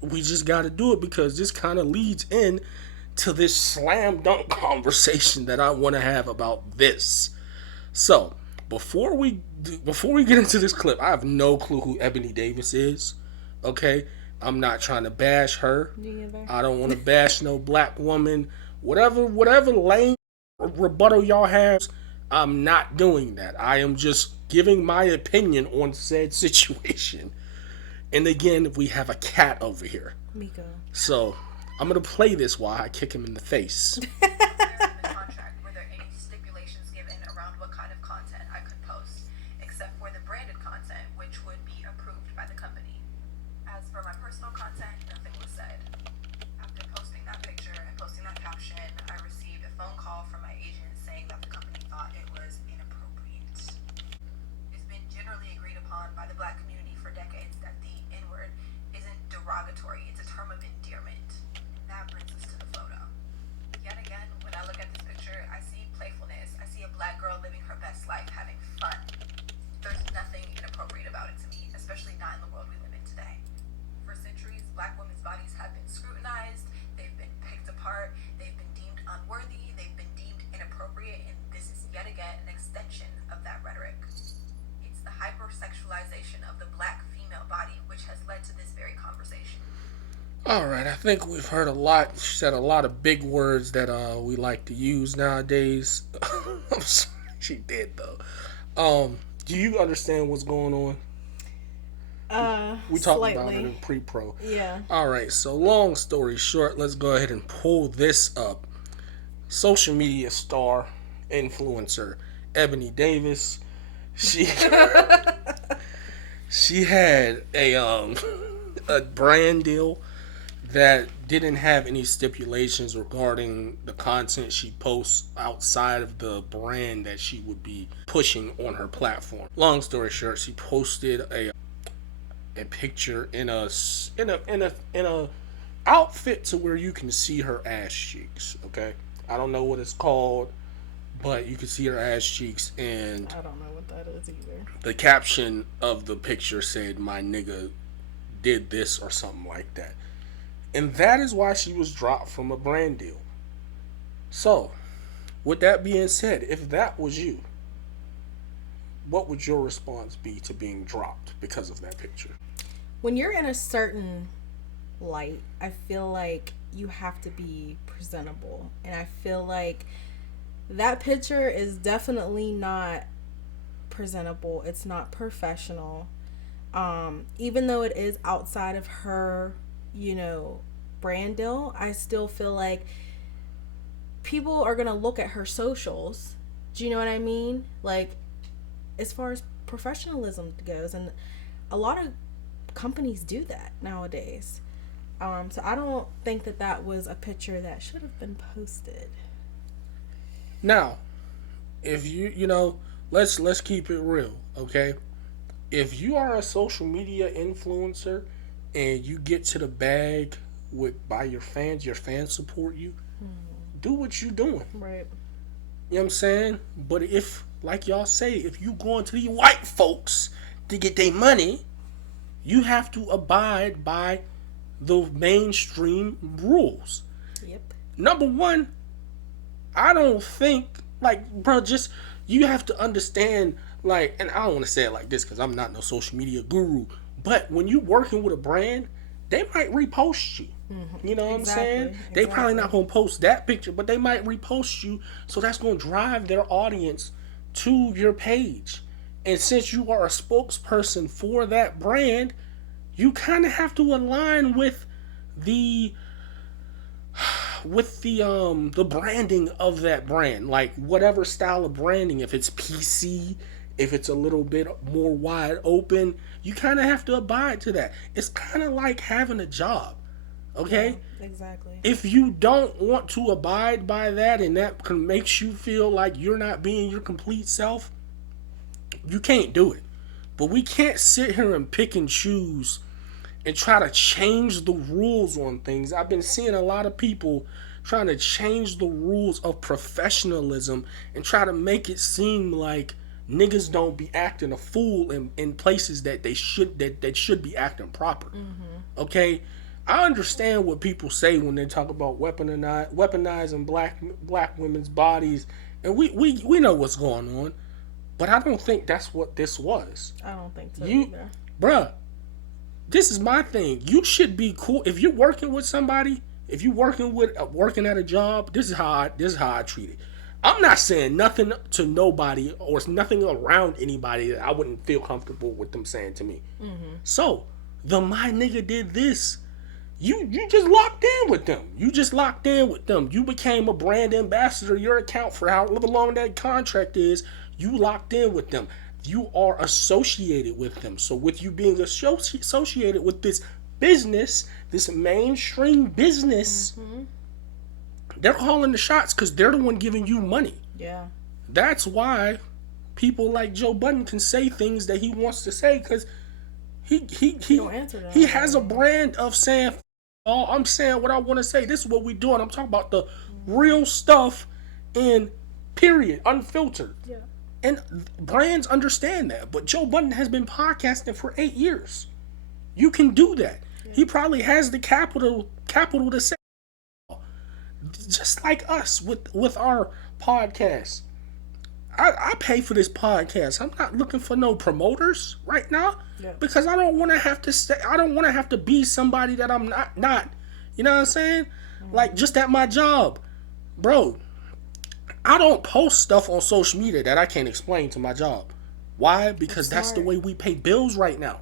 we just got to do it because this kind of leads in to this slam dunk conversation that I want to have about this. So before we get into this clip, I have no clue who Ebonee Davis is. Okay, I'm not trying to bash her. I don't want to bash no black woman. Whatever lame rebuttal y'all have, I'm not doing that. I am just giving my opinion on said situation. And again, we have a cat over here. Miko. So I'm gonna play this while I kick him in the face. It's a term of endearment. And that brings us to the photo. Yet again, when I look at this picture, I see playfulness. I see a black girl living her best life, having fun. There's nothing inappropriate about it to me, especially not in the world we live in today. For centuries, black women's bodies have been scrutinized, they've been picked apart, they've been deemed unworthy, they've been deemed inappropriate, and this is yet again an extension of that rhetoric. It's the hypersexualization of the black female body which has led to this very conversation. Alright, I think we've heard a lot. She said a lot of big words that we like to use nowadays. I'm sorry, she did though. Do you understand what's going on? We talked about it in pre-pro. Yeah. Alright, so long story short, let's go ahead and pull this up. Social media star, influencer, Ebonee Davis. She had a brand deal that didn't have any stipulations regarding the content she posts outside of the brand that she would be pushing on her platform. Long story short, she posted a picture in a outfit to where you can see her ass cheeks. Okay, I don't know what it's called, but you can see her ass cheeks, and I don't know what that is either. The caption of the picture said, "My nigga did this," or something like that. And that is why she was dropped from a brand deal. So, with that being said, if that was you, what would your response be to being dropped because of that picture? When you're in a certain light, I feel like you have to be presentable. And I feel like that picture is definitely not presentable. It's not professional. Even though it is outside of her, brand deal, I still feel like people are gonna look at her socials. Do you know what I mean? Like, as far as professionalism goes, and a lot of companies do that nowadays. So I don't think that was a picture that should have been posted. Now, if let's keep it real, okay? If you are a social media influencer and you get to the bag by your fans support you, do what you doing. Right. You know what I'm saying? But if, like y'all say, if you going to these white folks to get their money, you have to abide by the mainstream rules. Yep. Number one, I don't think, just, you have to understand, and I don't want to say it like this because I'm not no social media guru, but when you working with a brand, they might repost you. Mm-hmm. You know what I'm saying? They probably not going to post that picture, but they might repost you, so that's going to drive their audience to your page. And since you are a spokesperson for that brand, you kind of have to align with the branding of that brand, like whatever style of branding. If it's PC, if it's a little bit more wide open, you kind of have to abide to that. It's kind of like having a job, okay? Yeah, exactly. If you don't want to abide by that, and that makes you feel like you're not being your complete self, you can't do it. But we can't sit here and pick and choose and try to change the rules on things. I've been seeing a lot of people trying to change the rules of professionalism and try to make it seem like niggas don't be acting a fool in places that they should be acting proper. Mm-hmm. Okay? I understand what people say when they talk about weaponizing black women's bodies, and we know what's going on. But I don't think that's what this was. I don't think so You, either. bruh, this is my thing. You should be cool if you're working with somebody. If you're working at a job, this is how I treat it. I'm not saying nothing to nobody or nothing around anybody that I wouldn't feel comfortable with them saying to me. Mm-hmm. So my nigga did this. You just locked in with them. You became a brand ambassador. Your account for however long that contract is. You locked in with them. You are associated with them. So with you being associated with this business, this mainstream business, they're calling the shots because they're the one giving you money. Yeah. That's why people like Joe Budden can say things that he wants to say because he has a brand of saying, "Oh, I'm saying what I want to say. This is what we're doing. I'm talking about the real stuff, in period, unfiltered." Yeah. And brands understand that. But Joe Budden has been podcasting for 8 years. You can do that. Yeah. He probably has the capital to say, just like us with our podcast. I pay for this podcast. I'm not looking for no promoters right now, because I don't want to have to say, I don't want to have to be somebody that I'm not. You know what I'm saying? Mm-hmm. Like just at my job, bro. I don't post stuff on social media that I can't explain to my job. Why? Because that's the way we pay bills right now.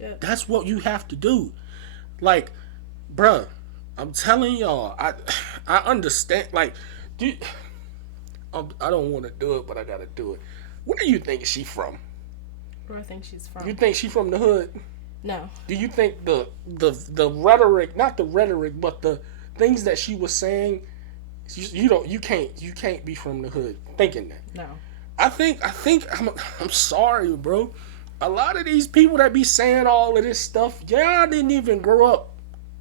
Yeah. That's what you have to do. Like, bruh, I'm telling y'all, I understand. Like, dude, I don't want to do it, but I gotta do it. Where do you think she from? Where I think she's from? You think she from the hood? No. Do you think the rhetoric, not the rhetoric, but the things that she was saying? You can't be from the hood thinking that. No. I think I'm sorry, bro. A lot of these people that be saying all of this stuff, y'all didn't even grow up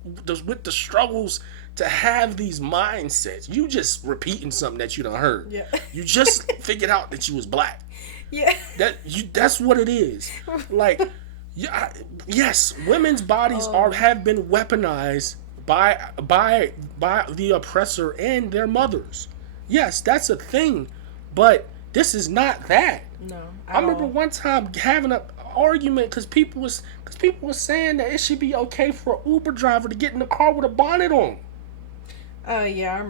with the struggles to have these mindsets. You just repeating something that you done heard. Yeah. You just figured out that you was black. Yeah. That's what it is. Like, yes, women's bodies have been weaponized by the oppressor and their mothers. Yes, that's a thing, but this is not that. No. I remember one time having an argument because people was saying that it should be okay for an Uber driver to get in the car with a bonnet on. Oh yeah.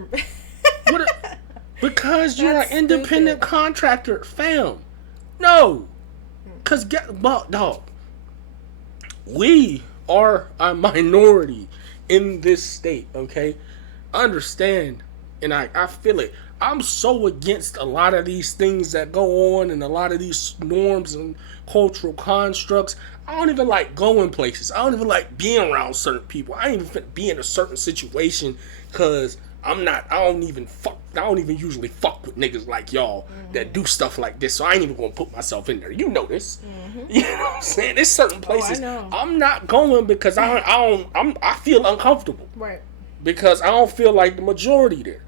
Because you're an independent contractor, fam. No, because dog, we are a minority in this state, okay? I understand, and I feel it. I'm so against a lot of these things that go on and a lot of these norms and cultural constructs. I don't even like going places. I don't even like being around certain people. I ain't even fit be in a certain situation because I don't even usually fuck with niggas like y'all that do stuff like this. So I ain't even gonna put myself in there. You know this. Mm-hmm. You know what I'm saying? There's certain places I'm not going because I feel uncomfortable. Right. Because I don't feel like the majority there.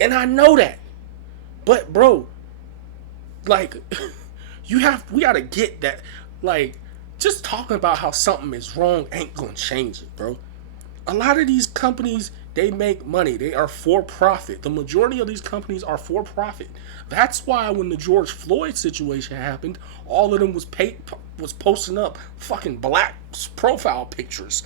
And I know that. But bro, like we gotta get that. Like, just talking about how something is wrong ain't gonna change it, bro. A lot of these companies, they make money. They are for profit. The majority of these companies are for profit. That's why when the George Floyd situation happened, all of them was posting up fucking black profile pictures,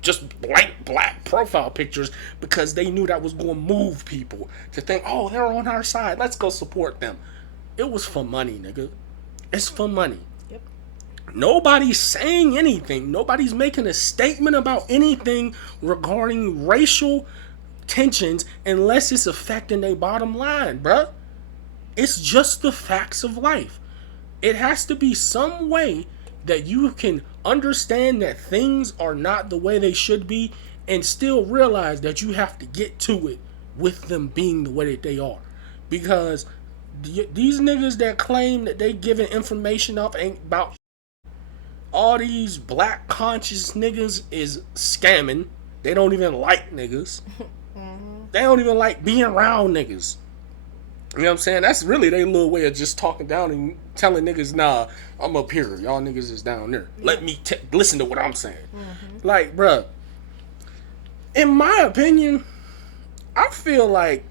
just blank black profile pictures, because they knew that was going to move people to think, oh, they're on our side. Let's go support them. It was for money, nigga. It's for money. Yep. Nobody's saying anything. Nobody's making a statement about anything regarding racial tensions unless it's affecting their bottom line, bruh. It's just the facts of life. It has to be some way that you can understand that things are not the way they should be and still realize that you have to get to it with them being the way that they are. Because these niggas that claim that they giving information up ain't about all these black conscious niggas is scamming. They don't even like niggas. Mm-hmm. They don't even like being around niggas. You know what I'm saying? That's really their little way of just talking down and telling niggas, nah, I'm up here. Y'all niggas is down there. Let me listen to what I'm saying. Mm-hmm. Like, bruh, In my opinion, I feel like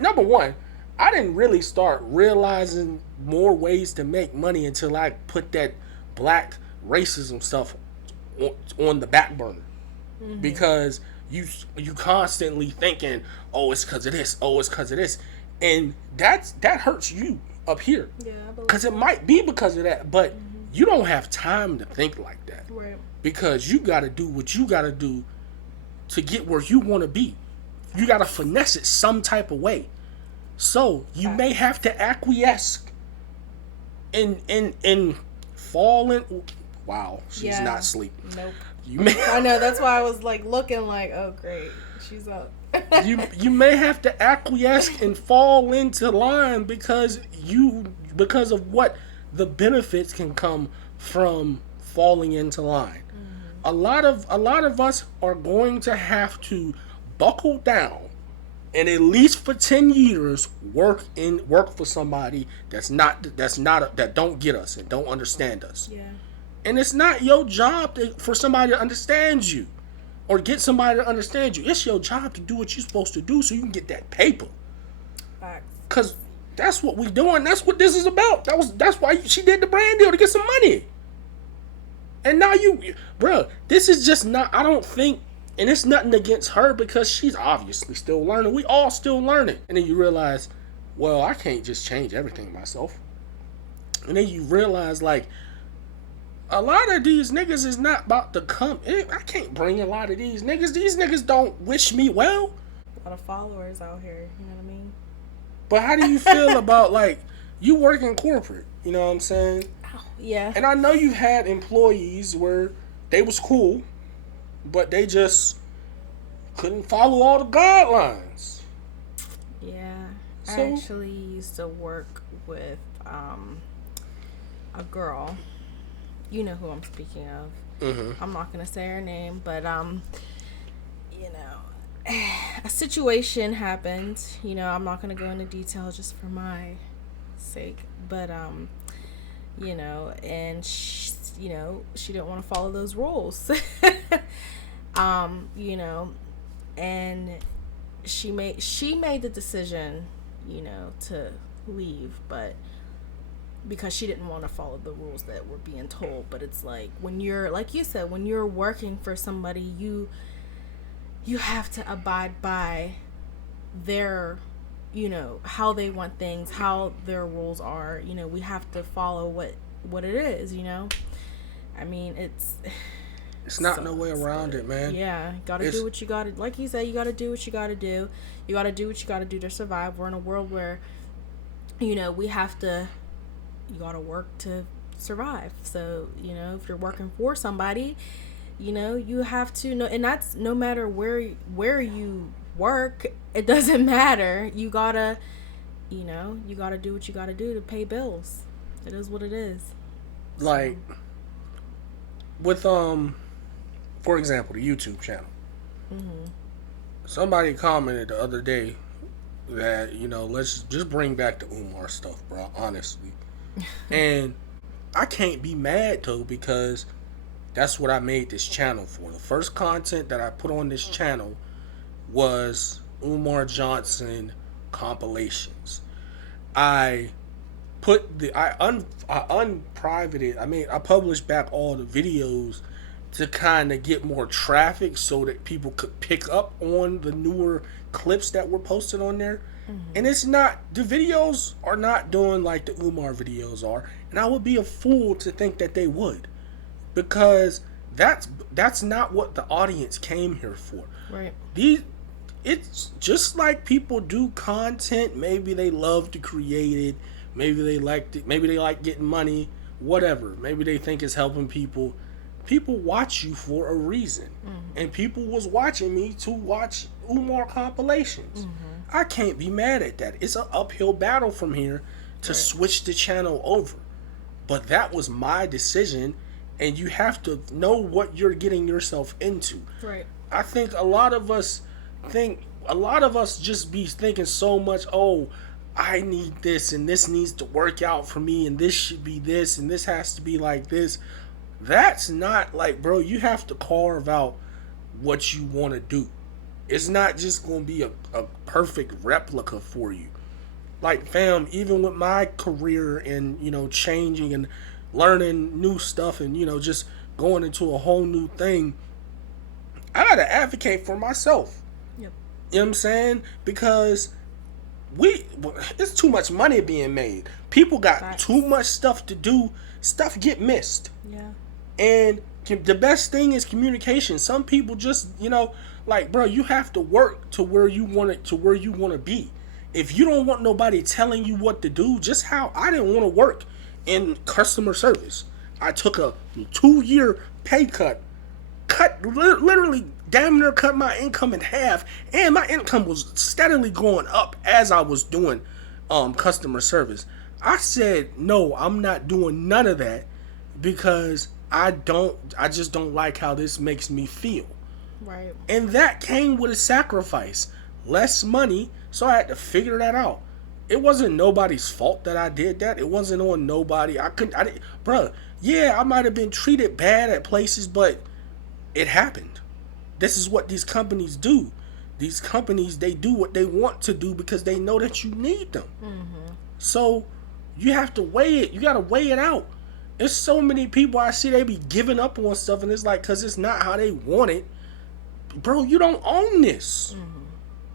number one, I didn't really start realizing more ways to make money until I put that black racism stuff on the back burner. Because you constantly thinking, oh, it's because of this, oh, it's because of this, and that hurts you up here. Yeah, I believe Because it that. might be because of that, but you don't have time to think like that. Right. Because you got to do what you got to do to get where you want to be. You got to finesse it some type of way. So you may have to acquiesce in falling. Wow, she's Yeah. not asleep. Nope. You may I know. That's why I was like looking like, oh great, she's up. you may have to acquiesce and fall into line because of what the benefits can come from falling into line. A lot of us are going to have to buckle down and at least for 10 years work for somebody that don't get us and don't understand us. Yeah. And it's not your job for somebody to understand you or get somebody to understand you. It's your job to do what you're supposed to do so you can get that paper. Facts. Cause that's what we doing. That's what this is about. That's why she did the brand deal to get some money. And now bruh, this is just not. I don't think, and it's nothing against her because she's obviously still learning. We all still learning. And then you realize, well, I can't just change everything myself. And then you realize like, a lot of these niggas is not about to come. I can't bring a lot of these niggas. These niggas don't wish me well. A lot of followers out here. You know what I mean? But how do you feel about like you work in corporate? You know what I'm saying? Yeah. And I know you've had employees where they was cool, but they just couldn't follow all the guidelines. Yeah. I So- actually used to work with a girl. You know who I'm speaking of. Mm-hmm. I'm not gonna say her name, but you know, a situation happened. You know, I'm not gonna go into detail just for my sake, but you know, and she didn't want to follow those rules. You know, and she made the decision, you know, to leave, but because she didn't want to follow the rules that were being told. But it's like when you're, like you said, when you're working for somebody, you have to abide by their, you know, how they want things, how their rules are. You know, we have to follow what it is, you know. I mean, it's not no way around it, man. Yeah, gotta do what you gotta, like you said, you gotta do what you gotta do. You gotta do what you gotta do to survive. We're in a world where, you know, you gotta work to survive. So, you know, if you're working for somebody, you know, you have to know, and that's no matter where you work, it doesn't matter. You gotta do what you gotta do to pay bills. It is what it is. Like with for example, the YouTube channel. Mm-hmm. Somebody commented the other day that, you know, let's just bring back the Umar stuff, bro, honestly. And I can't be mad though, because that's what I made this channel for. The first content that I put on this channel was Umar Johnson compilations. I unprivated. I published back all the videos to kind of get more traffic so that people could pick up on the newer clips that were posted on there. Mm-hmm. And the videos are not doing like the Umar videos are. And I would be a fool to think that they would. Because that's not what the audience came here for. Right. It's just like people do content. Maybe they love to create it. Maybe they like getting money. Whatever. Maybe they think it's helping people. People watch you for a reason. Mm-hmm. And people was watching me to watch Umar compilations. Mm-hmm. I can't be mad at that. It's an uphill battle from here to switch the channel over. But that was my decision, and you have to know what you're getting yourself into. Right. I think a lot of us just be thinking so much, oh, I need this, and this needs to work out for me, and this should be this, and this has to be like this. That's not like, bro, you have to carve out what you want to do. It's not just gonna be a perfect replica for you. Like, fam, even with my career and, changing and learning new stuff and, just going into a whole new thing, I gotta advocate for myself. Yep. You know what I'm saying? Because it's too much money being made. People got Facts. too much stuff to do. Stuff get missed. Yeah. And the best thing is communication. Some people just, like, bro, you have to work to where you want it, to where you want to be. If you don't want nobody telling you what to do, just how I didn't want to work in customer service. I took a 2-year pay cut, literally damn near cut my income in half, and my income was steadily going up as I was doing customer service. I said, no, I'm not doing none of that because I just don't like how this makes me feel. Right. And that came with a sacrifice. Less money, so I had to figure that out. It wasn't nobody's fault that I did that. It wasn't on nobody. Bruh, yeah, I might have been treated bad at places, but it happened. This is what these companies do. These companies, they do what they want to do because they know that you need them. Mm-hmm. So you have to weigh it. You got to weigh it out. There's so many people I see, they be giving up on stuff, and it's like, because it's not how they want it. Bro, you don't own this. Mm-hmm.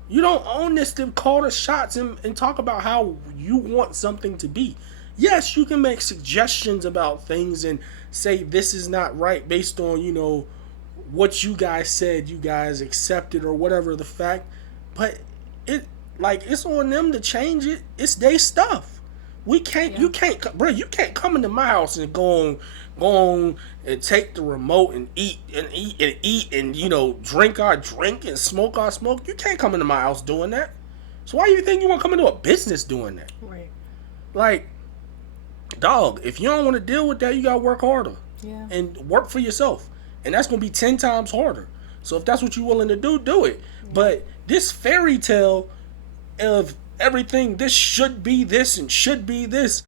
You don't own this to call the shots and talk about how you want something to be. Yes, you can make suggestions about things and say this is not right based on, what you guys said you guys accepted or whatever the fact. But it's on them to change it. It's their stuff. You can't, bro, you can't come into my house and go on and take the remote and eat and drink our drink and smoke our smoke. You can't come into my house doing that. So why do you think you want to come into a business doing that? Right. Like, dog, if you don't want to deal with that, you gotta work harder. Yeah. And work for yourself. And that's gonna be 10 times harder. So if that's what you're willing to do it. Yeah. But this fairy tale of everything, this should be this and should be this,